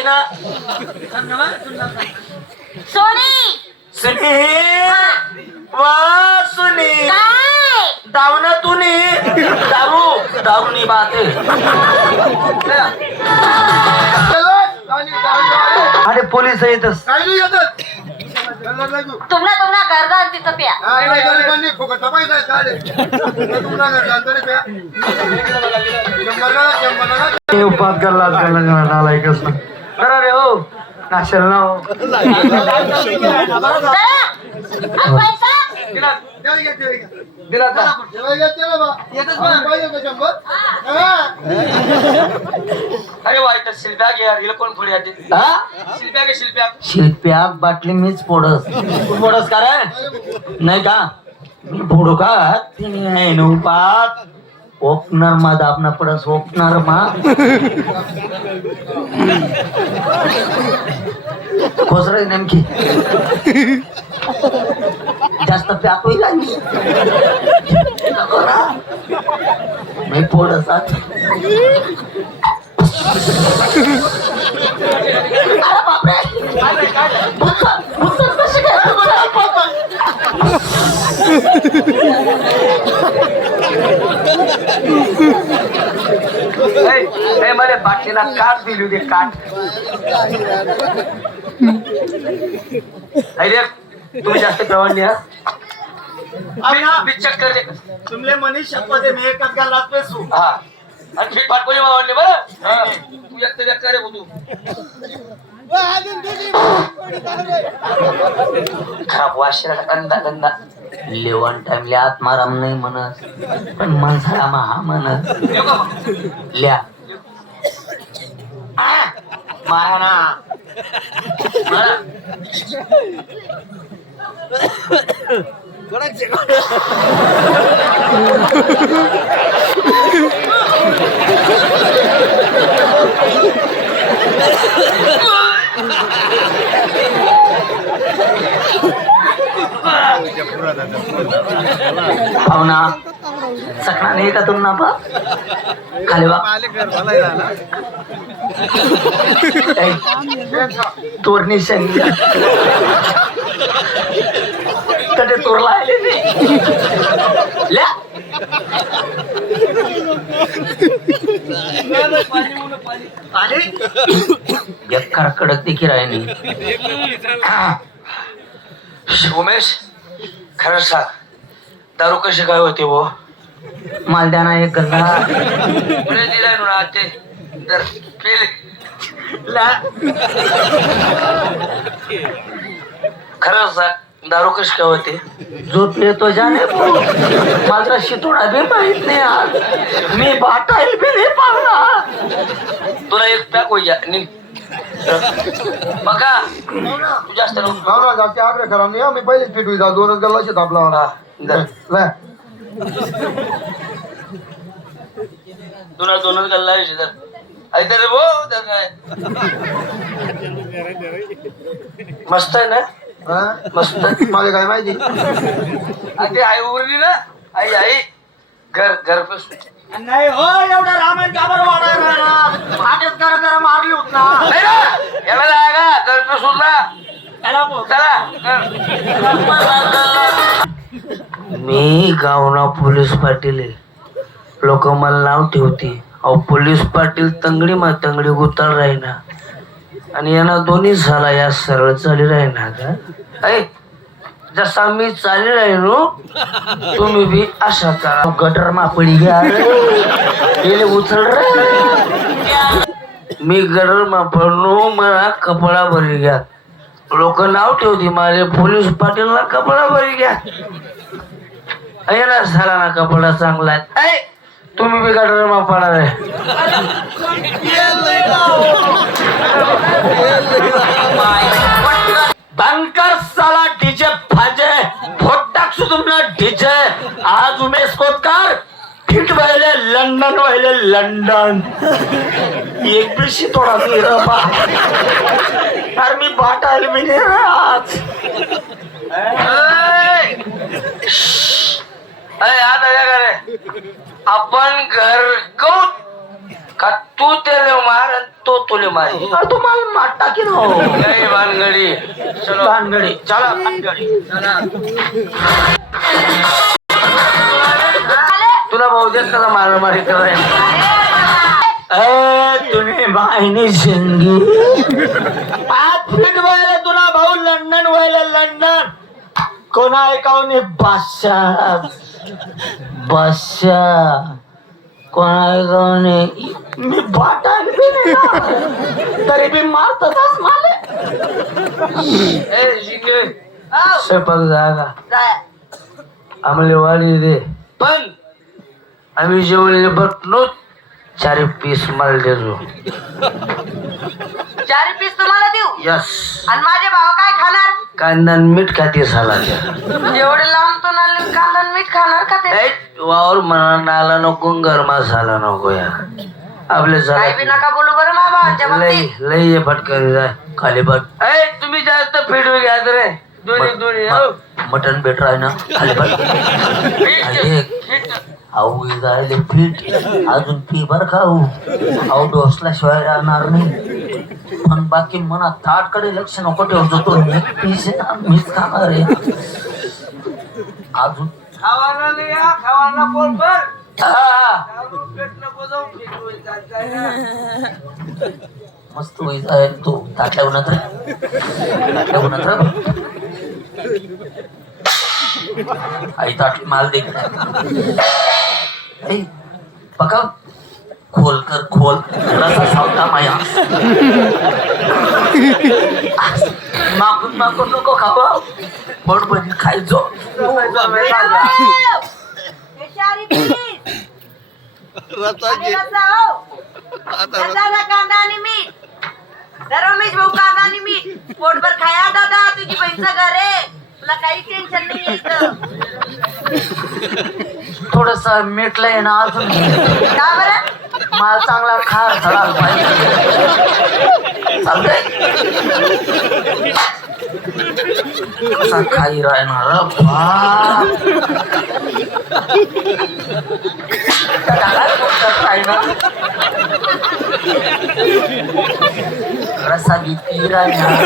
आहे ना सोनी सुनी वा सुनी काय दावना तुनी दारू दारूनी बात आहे अरे पोलीस येतच तुम्हाला गरजा तिथं प्या उपात करला नालायकच ना करा रे हो नाशल ना हो पैसा दिला का अरे वाईट शिल्प्या घ्या हिला कोण पुढे येते शिल्प्या घे शिल्प्या शिल्प्या बाटली मीच फोडस फोडस का रे नाही का मी फोडू का तिने उपात ओपनर मा दाबना पडस ओपनर मा खोसर नेमकी जास्त पॅक होईल आणि मी फोडस मला बाटलीला काट दिली होती काट अरे तुम्ही जास्त प्रवानी चक्कर तुमले मनीष शपथ मी एकच गाल लागतोय सु हा आणि फिट पाटपोली मावडले बरं तू एकटं व्यक्त रे तू खराब वाशरा गंदा गंदा लेवन टाइमले आत्माराम नाही म्हणत पण माणसाला महा म्हणत ल्या मारा ना मारा पाहुणा सगळा नाही का तुम ना पा खाली बा तोरणी शंका कधी तोरला आले ल्या एकर कडक देखील राहिली उमेश खरं सांग दारू कशी काय होते वो मालद्याना एक गंगा पुढे दिलाय ना ते तर खरं सांग दारू कशी काय होते जो पितो जाने मला शितोडा बी माहित नाही आज मी बाटाईल बी नाही पाहणार तुला एक पॅक होई नि बघा तू जास्त जास्त आग्रह करा नाही मी पहिलेच फिट होईल दोनच गल्ला शेत आपला दोनच गल्ला तर हो काय मस्त आहे ना मस्त मला काय माहिती ते आई उरली ना आई आई घर घर नाही हो एवढा रामायण का बरं वाढायला आठच करा मारली होत ना याला जागा घर सुटला मी गावना पोलीस पाटील लोक मला नाव ठेवते अहो पोलीस पाटील तंगडी मा तंगडी गुताळ राहीना आणि यांना दोन्ही झाला या सरळ चाली राहीना का ऐ जसा मी चाली राहिलो तुम्ही बी अशा करा गटर मा पडी घ्या गेले उचल रे मी गटर मा पडलो मला कपडा भरी घ्या लोक नाव ठेवते माझे पोलीस पाटीलला कपडा भरी घ्या ना झाला ना कपडा चांगला आहे तुम्ही बी गटर मा पडा रे बंकर साला डीजे फाजे फोट टाकसू तुम्हाला डीजे आज उमेश कोतकार फिट व्हायले लंडन व्हायले लंडन एक बिशी थोडा बा यार मी बाटायला मी नाही आज आता काय करे आपण घरगुत का तू त्याला मार आणि तो तुले मार अरे तू मला मार टाकीन हो. नाही भानगडी चलो भानगडी चला भानगडी चला. तुला भाऊ देत का मारामारी करायला तुम्ही बाईनी शिंगी 5 फीट व्हायला तुला भाऊ लंडन व्हायला लंडन कोणा ऐकावून बादशाह बादशाह कोणा ऐकावून मी बाटा तरी बी मारतच मला स्वयंपाक जागा आम्हाला वाढी दे पण आम्ही जेवलेले बटलो 4 पीस माल देतो 4 पीस तुम्हाला देऊ यस आणि माझे भाव काय खाणार कांदा आणि मीठ खाते सालाच्या एवढे लांब तो नाले कांदा आणि मीठ खाणार का ते वावर म्हणा नाला नको गरम मसाला नको या आपले काय बी नका बोलू बरं मा भावांच्या बाबतीत लई फटकन जाय खाली बट तुम्ही जास्त फिटू घ्या रे दोन्ही मटन बेटर आहे ना खाली बट आऊ जायले पीठ अजून पी बर खाऊ आऊ डोसला शिवाय राहणार नाही पण बाकी मनात ताटकडे लक्ष नको ठेवतो तो पीस मीच खाणार आहे अजून खावाना नाही खावाना बोल बर मस्त होईल तू ताटल्या उन्हात रे ताटल्या उन्हात आई ताट माल दे पका खोल कर खोल रसा सावता माया मागून मागून नको खावा बोट बनी खायचो कांदा आणि मीठ रमेश भाऊ कांदा आणि मीठ पोटभर खाया दादा तुझी बहीणचं घर आहे तुला काही टेन्शन नाही यायचं थोडस मीठलंय ना अजून का बरं माल चांगला खा झाला पाहिजे चालतंय कसा खाई राहणार रसा भीती राहणार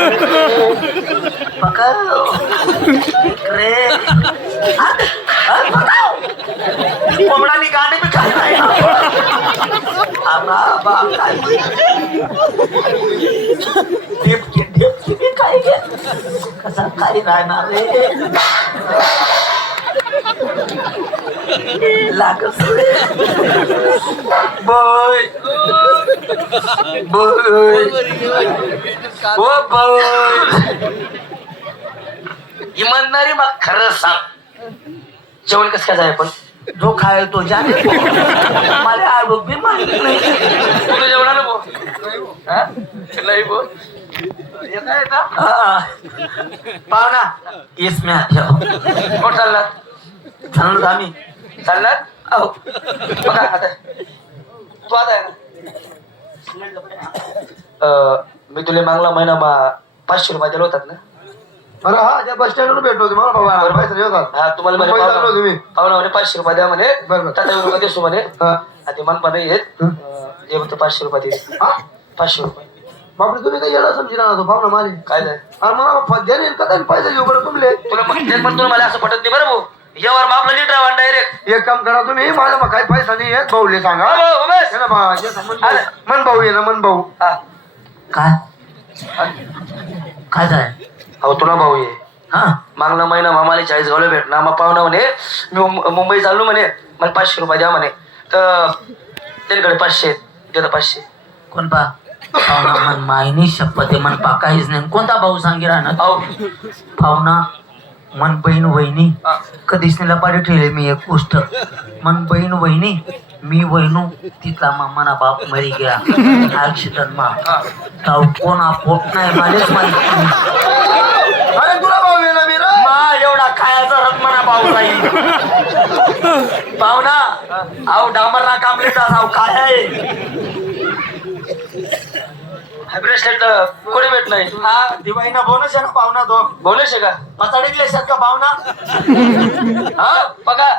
रे कोंबडानी गाडी बी खात नाही काय कसा काही राहणार रे लागत बोय बोय ओ बोय इमानदारी मग खरं सांग जेवण कसं काय जाय पण जो खाय तो जाने मला आडू बी माहिती नाही तुला जेवणार बो नाही बो पाहुणा येस मी कोण चाललात चाललो आम्ही चाललात अहो बघा आता तू आता मी तुला मागला महिना 500 रुपये दिले होतात ना अरे हा त्या बस स्टँडवर भेटलो तुम्हाला बाबा पैसे देतात हा तुम्हाला म्हणे तुम्ही पाहुणा म्हणे 500 रुपये द्या म्हणे बरोबर तात्या देसू म्हणे ते मनपा येत जे म्हणतो 500 रुपये दे 500 रुपये बापरे तुम्ही काही येणार समजी ना पाहुणा माझे काय जाय अरे मला पद्या नाही का पैसे घेऊ बरं तुमले तुला पण तुला मला असं पटत नाही बरं भाऊ यावर मापला नीट राहा डायरेक्ट एक काम करा तुम्ही माझा काही पैसा नाही येत भाऊले सांगा मन भाऊ ये ना मन भाऊ काय काय जाय अहो तुला भाऊ ये हा मागला महिना मामाला 40 गावले भेटणार मग पाहुणा म्हणे मी मुंबई चाललो म्हणे मला 500 रुपये द्या म्हणे तर त्यांच्याकडे 500 देता 500 कोण पा पाहुणा मन मायनी शपथ आहे मन पा काहीच नाही कोणता भाऊ सांगे राहणार अहो पाहुणा मन बहीण वहिनी कधीच नाही लपाटी ठेवले मी एक गोष्ट मन बहीण वहिनी मी वहिनू तिथला मना बाप मरी गया ऍक्सिडेंट मा ताऊ कोणा पोट नाही मलाच माहिती अरे तुला भाऊ ये ना मी एवढा खायचा रत्मना भाऊ नाही पाहुणा अहो डांबरला कामलेट असाव काय आहे ब्रेसलेट कोणी भेट नाही हा दिवाळीना बोनस आहे ना पाहुणा तो बोनस आहे का पचाडीले शेत का पाहुणा हा बघा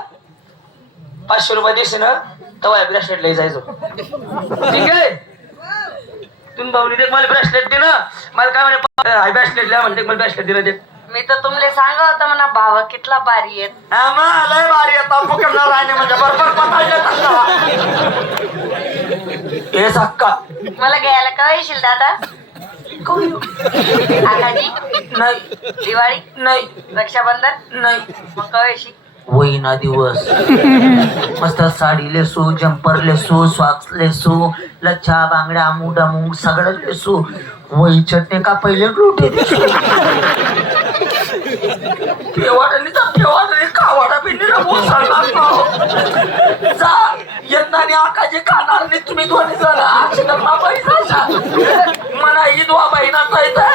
500 रुपये देशील ना तवा ब्रेसलेट लई जायचो. ठीक आहे तुम्ही भाऊनी देख मला ब्रेसलेट दे ना. मला काय म्हणे हाय ब्रेसलेट द्या म्हणते मला ब्रेसलेट दिलं ते. मी तर तुमले सांगत होतं म्हणा भावा कितला भारी आहेत. लय भारी येतात पकडणार राहणे म्हणजे बरोबर पकडले हे सक्का मला घ्यायला का येशील दादा? आखाजी नाही दिवाळी नाही रक्षाबंधन नाही मग का येशील? वहिना दिवस मस्त साडी लेसू जम्पर लेसू सॉक्स लेसू लच्छा बांगड्या मुडा मूग सगळं लेसू वही चटणी का पहिले रोटी पेवाडणी तर पेवाडणी कावाडा पिंडीला जा यंदा आकाचे खाणार नाही तुम्ही दोन्ही जण अक्षर पैसा म्हणा ही दोहा बहिणाचा